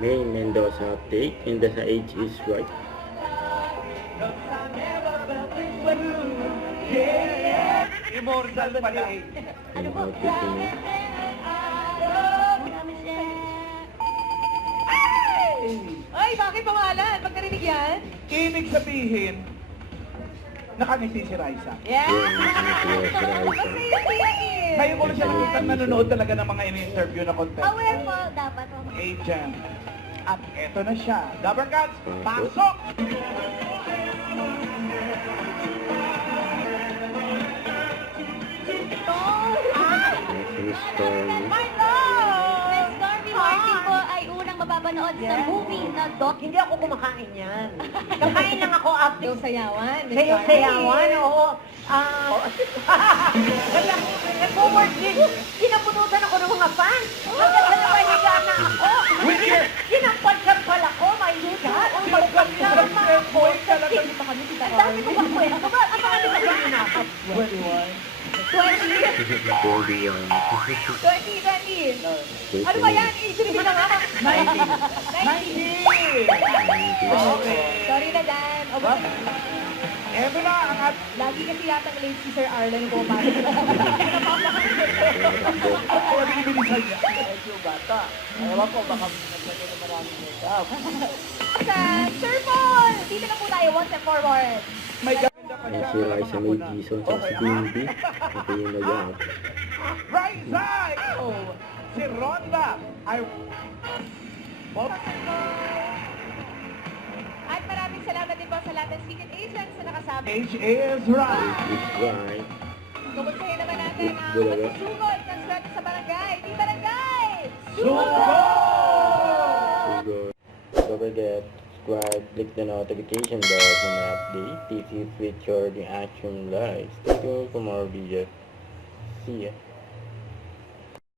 May Mendoza take, Mendoza age is right. Immortal pala eh. Ano ba? Ay, bakit pangalan? Pag narinig yan? Ibig sabihin, nakangiti si Raisa. Yeah! Raisa. Masaya-saya eh! Ngayon ko lang siya nakita nanonood talaga ng mga in-interview na content. Aware po dapat po. Agent. At eto na siya. Dabber Cats, pasok! Miss Stormy. My love! Miss Stormy Martin po ay unang mapapanood sa movie na Doc. Hindi ako kumakain yan. Kakain lang ako after Yung sayawan. Miss sayaw-sayawan, Stormy. oo. Nag-forward din. Kinapunutan ako ng mga fans. Hanggang sa napahiga na ako. Kinampal-sampal ako, my God. Ang magpagkama ako. Ang dami ko ba kwento ba? Ang dami ko ba hinakap? 41. 2020. Ano ba yan? Age-reveal na nga. 90! Okay. Sorry na, Dan. O, basta, Eto na ang at... lagi kasi yatang late si Sir Arlen ko. Bakit? Kaya binibilisan niya. Medyo bata. Ewan ko, baka naglagay na maraming makeup. Sa Sir Paul! Dito na po tayo. One step forward. May ganda pa Ay, siya. si Raisa may Jason sa si Bimbi. Ito yung nag-up. Raisa! Ikaw! Si Ronda ay... Bob? At maraming salamat din po sa lahat ng secret agents na nakasama. Age is right. It's right. Kumustahin naman natin ang Dalawa. magsusugod ng swerte sa barangay. Di barangay! Sugo! So good. Don't forget, subscribe, click the notification bell for my update. This is with your reaction live. Stay tuned for more videos. See ya.